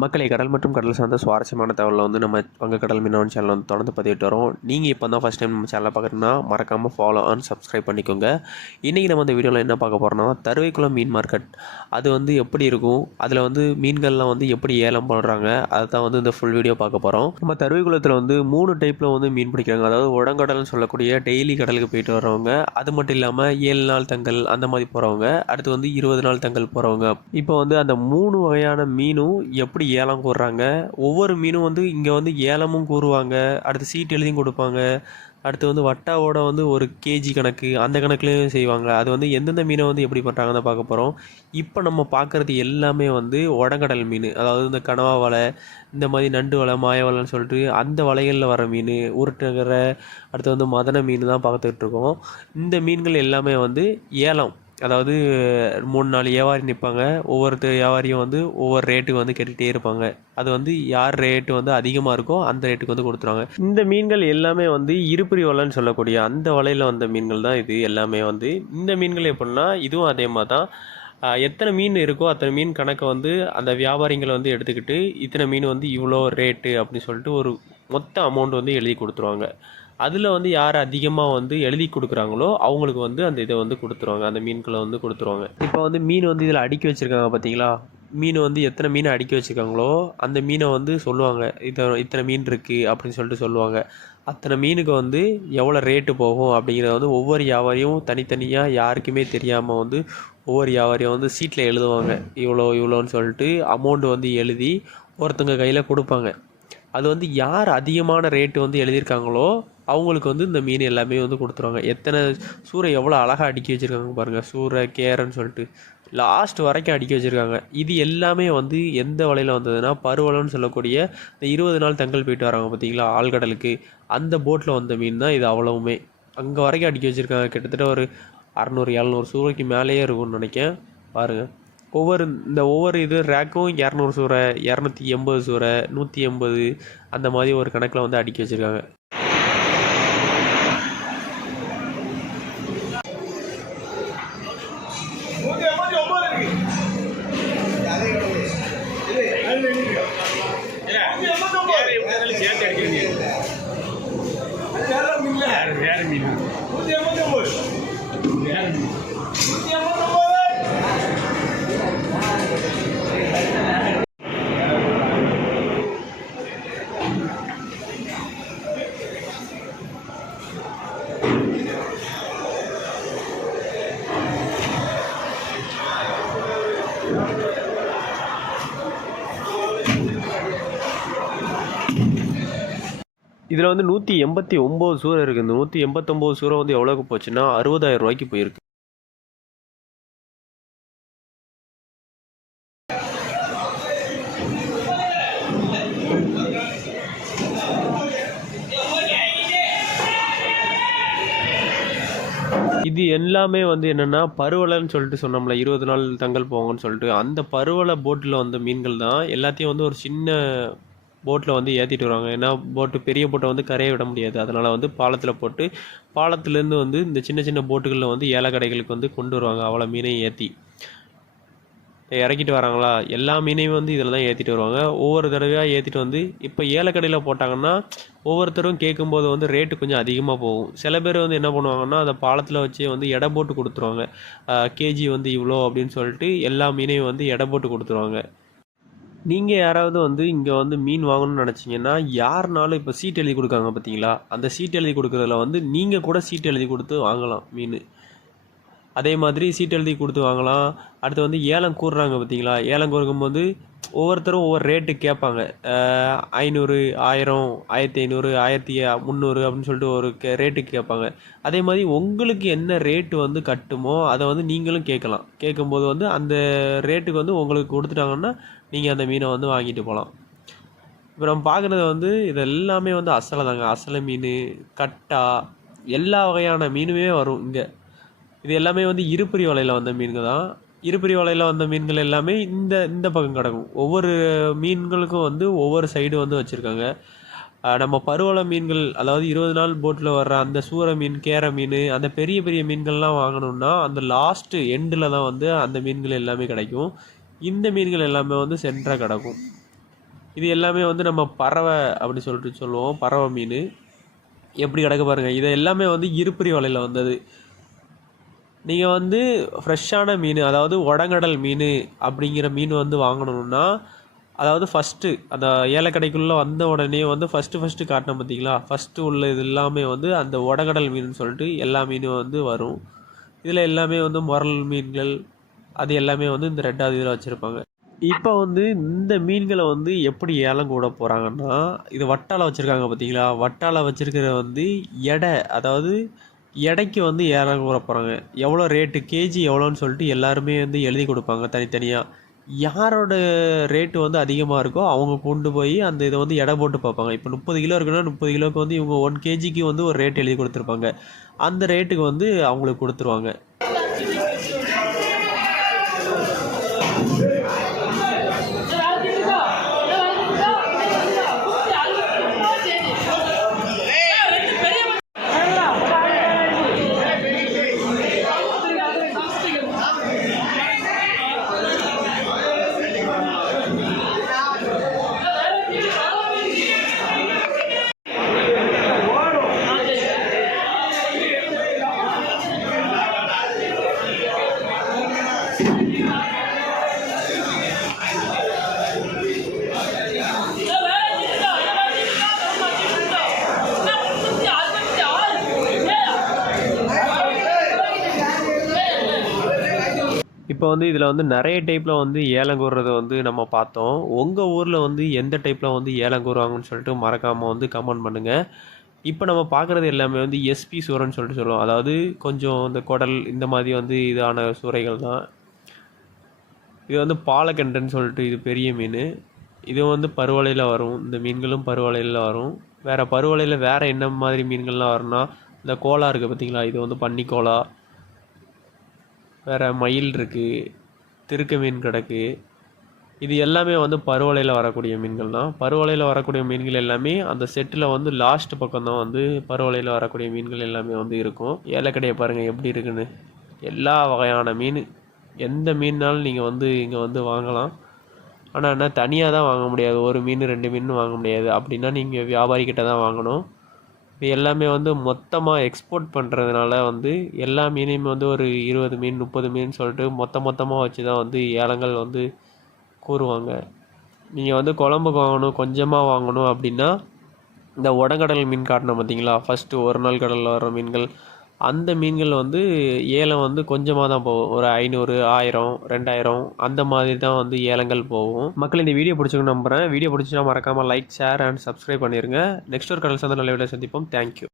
மக்களை கடல் மற்றும் கடல் சார்ந்த சுவாரஸ்யமான தகவலில் வந்து நம்ம வங்கக்கடல் மீனவன் சேனல் வந்து தொடர்ந்து பதிவிட்டு வரோம். நீங்கள் இப்போ தான் ஃபஸ்ட் டைம் நம்ம சேனலை பார்க்குறீங்கன்னா மறக்காமல் ஃபாலோ அண்ட் சப்ஸ்கிரைப் பண்ணிக்கோங்க. இன்றைக்கி நம்ம இந்த வீடியோவில் என்ன பார்க்க போகிறோம்னா தருவைக்குளம் மீன் மார்க்கெட் அது வந்து எப்படி இருக்கும்? அதில் வந்து மீன்கள்லாம் வந்து எப்படி ஏலம் பண்ணுறாங்க அதை தான் வந்து இந்த ஃபுல் வீடியோ பார்க்க போகிறோம் நம்ம தருவைக்குளத்தில் வந்து மூணு டைப்பில் வந்து மீன் பிடிக்கிறாங்க. அதாவது உடங்கடல்னு சொல்லக்கூடிய டெய்லி கடலுக்கு போயிட்டு வர்றவங்க அது மட்டும் இல்லாமல் ஏழு நாள் தங்கல் அந்த மாதிரி போகிறவங்க அடுத்து வந்து இருபது நாள் தங்கல் போகிறவங்க இப்போ வந்து அந்த மூணு வகையான மீனும் எப்படி ஏலம் கூறுறாங்க? ஒவ்வொரு மீனும் வந்து இங்கே வந்து ஏலமும் கூறுவாங்க. அடுத்து சீட் எழுதியும் கொடுப்பாங்க. அடுத்து வந்து வட்டாவோட வந்து ஒரு கேஜி கணக்கு அந்த கணக்குலேயும் செய்வாங்க. அது வந்து எந்தெந்த மீனை வந்து எப்படி பண்ணுறாங்கன்னு பார்க்க போகிறோம் இப்போ நம்ம பார்க்குறது எல்லாமே வந்து உடங்கடல் மீன். அதாவது இந்த கனவா வலை இந்த மாதிரி நண்டு வலை மாய வலைன்னு சொல்லிட்டு அந்த வலைகளில் வர மீன் உருட்டுங்கிற அடுத்து வந்து மதன மீன் தான் பார்த்துட்ருக்கோம் இந்த மீன்கள் எல்லாமே வந்து ஏலம். அதாவது மூணு நாலு வியாபாரி நிற்பாங்க ஒவ்வொருத்தர் வியாபாரியும் வந்து ஒவ்வொரு ரேட்டுக்கு வந்து கேட்டுகிட்டே இருப்பாங்க. அது வந்து யார் ரேட்டு வந்து அதிகமாக இருக்கோ அந்த ரேட்டுக்கு வந்து கொடுத்துருவாங்க. இந்த மீன்கள் எல்லாமே வந்து இருப்பிரி வலைன்னு சொல்லக்கூடிய அந்த வலையில் வந்த மீன்கள் தான் இது எல்லாமே வந்து. இந்த மீன்கள் எப்படின்னா இதுவும் அதே மாதிரி தான் எத்தனை மீன் இருக்கோ அத்தனை மீன் கணக்கை வந்து அந்த வியாபாரிங்களை வந்து எடுத்துக்கிட்டு இத்தனை மீன் வந்து இவ்வளோ ரேட்டு அப்படின்னு சொல்லிட்டு ஒரு மொத்த அமௌண்ட் வந்து எழுதி கொடுத்துருவாங்க. அதில் வந்து யார் அதிகமாக வந்து எழுதி கொடுக்குறாங்களோ அவங்களுக்கு வந்து அந்த இதை வந்து கொடுத்துருவாங்க. அந்த மீன்களை வந்து கொடுத்துருவாங்க. இப்போ வந்து மீன் வந்து இதில் அடுக்கி வச்சுருக்காங்க பார்த்தீங்களா மீன் வந்து எத்தனை மீனை அடுக்கி வச்சுருக்காங்களோ அந்த மீனை வந்து சொல்லுவாங்க. இதை இத்தனை மீன் இருக்குது அப்படின்னு சொல்லிட்டு சொல்லுவாங்க. அத்தனை மீனுக்கு வந்து எவ்வளோ ரேட்டு போகும் அப்படிங்கிறத வந்து ஒவ்வொரு வியாபாரியும் தனித்தனியாக யாருக்குமே தெரியாமல் வந்து ஒவ்வொரு வியாபாரியும் வந்து சீட்டில் எழுதுவாங்க. இவ்வளோ இவ்வளோன்னு சொல்லிட்டு அமௌண்ட் வந்து எழுதி ஒருத்தங்க கையில் கொடுப்பாங்க. அது வந்து யார் அதிகமான ரேட்டு வந்து எழுதியிருக்காங்களோ அவங்களுக்கு வந்து இந்த மீன் எல்லாமே வந்து கொடுத்துருவாங்க. எத்தனை சூறை எவ்வளோ அழகாக அடுக்கி வச்சுருக்காங்க பாருங்கள் சூரை கேரன்னு சொல்லிட்டு லாஸ்ட் வரைக்கும் அடுக்கி வச்சுருக்காங்க. இது எல்லாமே வந்து எந்த வலையில் வந்ததுன்னா பருவலம்னு சொல்லக்கூடிய இந்த இருபது நாள் தங்கல் போயிட்டு வராங்க பார்த்தீங்களா ஆழ்கடலுக்கு. அந்த போட்டில் வந்த மீன் தான் இது அவ்வளவுமே. அங்கே வரைக்கும் அடுக்கி வச்சுருக்காங்க. கிட்டத்தட்ட ஒரு அறநூறு எழுநூறு சூறைக்கு மேலேயே இருக்கும்னு நினைக்கேன் பாருங்கள் ஒவ்வொரு இந்த ஒவ்வொரு இது ரேக்கும் இரநூறு சூறை இரநூத்தி எண்பது சூறை நூற்றி எண்பது அந்த மாதிரி ஒரு கணக்கில் வந்து அடுக்கி வச்சுருக்காங்க. நூத்தி எண்பத்தி இதில் வந்து நூற்றி எண்பத்தி ஒம்பது சூறை இருக்குது இந்த நூற்றி எண்பத்தொம்போது சூறை வந்து எவ்வளோக்கு போச்சுன்னா அறுபதாயிரம் ரூபாய்க்கு போயிருக்கு. இது எல்லாமே வந்து என்னென்னா பருவலைன்னு சொல்லிட்டு சொன்னோம்ல இருபது நாள் தங்கல் போவாங்கன்னு சொல்லிட்டு அந்த பருவலை போட்டில் வந்த மீன்கள் தான் எல்லாத்தையும் வந்து ஒரு சின்ன போட்டில் வந்து ஏற்றிட்டு வருவாங்க. ஏன்னா போட்டு பெரிய போட்டை வந்து கரையை விட முடியாது. அதனால் வந்து பாலத்தில் போட்டு பாலத்துலேருந்து வந்து இந்த சின்ன சின்ன போட்டுகளில் வந்து ஏலக்கடைகளுக்கு வந்து கொண்டு வருவாங்க. அவ்வளோ மீனையும் ஏற்றி இறக்கிட்டு வராங்களா? எல்லா மீனையும் வந்து இதில் தான் ஏற்றிட்டு வருவாங்க. ஒவ்வொரு தடவையாக ஏற்றிட்டு வந்து இப்போ ஏலக்கடையில் போட்டாங்கன்னா ஒவ்வொருத்தரும் கேட்கும்போது வந்து ரேட்டு கொஞ்சம் அதிகமாக போகும். சில பேர் வந்து என்ன பண்ணுவாங்கன்னா அந்த பாலத்தில் வச்சு வந்து எடை போட்டு கொடுத்துருவாங்க. கேஜி வந்து இவ்வளோ அப்படின்னு சொல்லிட்டு எல்லா மீனையும் வந்து எடை போட்டு கொடுத்துருவாங்க. நீங்கள் யாராவது வந்து இங்கே வந்து மீன் வாங்கணும்னு நினச்சிங்கன்னா யாருனாலும் இப்போ சீட் எழுதி கொடுக்காங்க பார்த்தீங்களா அந்த சீட் எழுதி கொடுக்குறதுல வந்து நீங்கள் கூட சீட் எழுதி கொடுத்து வாங்கலாம் மீன். அதே மாதிரி சீட் எழுதி கொடுத்து வாங்கலாம். அடுத்து வந்து ஏலம் கூறுறாங்க பார்த்தீங்களா ஏலம் கூறுக்கும்போது ஒவ்வொருத்தரும் ஒவ்வொரு ரேட்டு கேட்பாங்க. ஐநூறு ஆயிரம் ஆயிரத்தி ஐநூறு ஆயிரத்தி முந்நூறு அப்படின்னு சொல்லிட்டு ஒரு கே கேட்பாங்க. அதே மாதிரி உங்களுக்கு என்ன ரேட்டு வந்து கட்டுமோ அதை வந்து நீங்களும் கேட்கலாம். கேட்கும்போது வந்து அந்த ரேட்டுக்கு வந்து உங்களுக்கு கொடுத்துட்டாங்கன்னா நீங்கள் அந்த மீனை வந்து வாங்கிட்டு போகலாம் இப்போ நம்ம பார்க்குறது வந்து இது எல்லாமே வந்து அசலை தாங்க. அசலை மீன் கட்டா எல்லா வகையான மீனுமே வரும் இங்கே. இது எல்லாமே வந்து இருப்புரி வலையில் வந்த மீன்கள் தான். இருப்புரி வலையில் வந்த மீன்கள் எல்லாமே இந்த இந்த பக்கம் கிடக்கும். ஒவ்வொரு மீன்களுக்கும் வந்து ஒவ்வொரு சைடு வந்து வச்சுருக்காங்க. நம்ம பருவல மீன்கள் அதாவது இருபது நாள் போட்டில் வர்ற அந்த சூற மீன் கேர மீன் அந்த பெரிய பெரிய மீன்கள்லாம் வாங்கணும்னா அந்த லாஸ்ட்டு எண்டில் தான் வந்து அந்த மீன்கள் எல்லாமே கிடைக்கும். இந்த மீன்கள் எல்லாமே வந்து சென்டராக கிடக்கும். இது எல்லாமே வந்து நம்ம பறவை அப்படி சொல்லிட்டு சொல்லுவோம். பறவை மீன். எப்படி கிடக்கு பாருங்கள் இது எல்லாமே வந்து இருப்பிரி வலையில் வந்தது. நீங்கள் வந்து ஃப்ரெஷ்ஷான மீன் அதாவது உடங்கடல் மீன் அப்படிங்கிற மீன் வந்து வாங்கணும்னா அதாவது ஃபஸ்ட்டு அந்த ஏலக்கடைக்குள்ளே வந்த உடனே வந்து ஃபஸ்ட்டு ஃபஸ்ட்டு காட்டினேன் பார்த்தீங்களா ஃபஸ்ட்டு உள்ள இது எல்லாமே வந்து அந்த உடங்கடல் மீன் சொல்லிட்டு எல்லா மீனும் வந்து வரும். இதில் எல்லாமே வந்து முரல் மீன்கள் அது எல்லாமே வந்து இந்த ரெண்டாவது இதில் வச்சுருப்பாங்க. இப்போ வந்து இந்த மீன்களை வந்து எப்படி ஏலம் கூட போகிறாங்கன்னா இது வட்டால வச்சுருக்காங்க பார்த்தீங்களா வட்டால வச்சுருக்கிற வந்து எடை அதாவது எடைக்கு வந்து ஏலம் கூட போகிறாங்க எவ்வளோ ரேட்டு கேஜி எவ்வளோன்னு சொல்லிட்டு எல்லாருமே வந்து எழுதி கொடுப்பாங்க தனித்தனியாக யாரோட ரேட்டு வந்து அதிகமாக இருக்கோ அவங்க கொண்டு போய் அந்த இதை வந்து எடை போட்டு பார்ப்பாங்க. இப்போ முப்பது கிலோ இருக்குன்னா முப்பது கிலோவுக்கு வந்து இவங்க ஒன் கேஜிக்கு வந்து ஒரு ரேட் எழுதி கொடுத்துருப்பாங்க. அந்த ரேட்டுக்கு வந்து அவங்களுக்கு கொடுத்துருவாங்க. இப்போ வந்து இதில் வந்து நிறைய டைப்பில் வந்து ஏலம் கூறுறத வந்து நம்ம பார்த்தோம். உங்கள் ஊரில் வந்து எந்த டைப்பில் வந்து ஏலம் கூறுவாங்கன்னு சொல்லிட்டு மறக்காமல் வந்து கமெண்ட் பண்ணுங்கள் இப்போ நம்ம பார்க்குறது எல்லாமே வந்து எஸ்பி சூரன்னு சொல்லிட்டு சொல்லுவோம். அதாவது கொஞ்சம் இந்த குடல் இந்த மாதிரி வந்து இதான சூறைகள் தான். இது வந்து பாலக்கண்டன்னு சொல்லிட்டு இது பெரிய மீன். இது வந்து பருவலையில் வரும். இந்த மீன்களும் பருவலையில் வரும். வேறு பருவலையில் வேறு என்ன மாதிரி மீன்கள்லாம் வரும்னா இந்த கோலா இருக்குது பார்த்தீங்களா இது வந்து பன்னிக்கோலா. வேறு மயில் இருக்குது திருக்க மீன் கிடக்கு. இது எல்லாமே வந்து பருவலையில் வரக்கூடிய மீன்கள் தான். பருவலையில் வரக்கூடிய மீன்கள் எல்லாமே அந்த செட்டில் வந்து லாஸ்ட் பக்கம் தான் வந்து பருவலையில் வரக்கூடிய மீன்கள் எல்லாமே வந்து இருக்கும். ஏலக்கடையை பாருங்கள் எப்படி இருக்குன்னு. எல்லா வகையான மீன். எந்த மீன்னாலும் நீங்கள் வந்து இங்கே வந்து வாங்கலாம். ஆனால் என்ன தனியாக தான் வாங்க முடியாது. ஒரு மீன் ரெண்டு மீன் வாங்க முடியாது. அப்படின்னா நீங்கள் வியாபாரிக்கிட்ட தான் வாங்கணும். இப்போ எல்லாமே வந்து மொத்தமாக எக்ஸ்போர்ட் பண்ணுறதுனால வந்து எல்லா மீனையுமே வந்து ஒரு இருபது மீன் முப்பது மீன் சொல்லிட்டு மொத்த மொத்தமாக வச்சு தான் வந்து ஏலங்கள் வந்து கூறுவாங்க. நீங்கள் வந்து குழம்புக்கு வாங்கணும் கொஞ்சமாக வாங்கணும் அப்படின்னா இந்த உடங்கடல் மீன் காட்டணும் பார்த்தீங்களா? ஃபஸ்ட்டு ஒரு நாள் கடலில் வர மீன்கள் அந்த மீன்கள் வந்து ஏலம் வந்து கொஞ்சமாக தான் போகும். ஒரு ஐநூறு ஆயிரம் ரெண்டாயிரம் அந்த மாதிரி தான் வந்து ஏலங்கள் போகும். மக்கள் இந்த வீடியோ பிடிச்சிருக்குன்னு நம்புகிறேன் வீடியோ பிடிச்சினா மறக்காமல் லைக் ஷேர் அண்ட் சப்ஸ்கிரைப் பண்ணிடுங்க நெக்ஸ்ட் ஒரு கடல் சந்தை நல்ல வீடியோ சந்திப்போம். தேங்க்யூ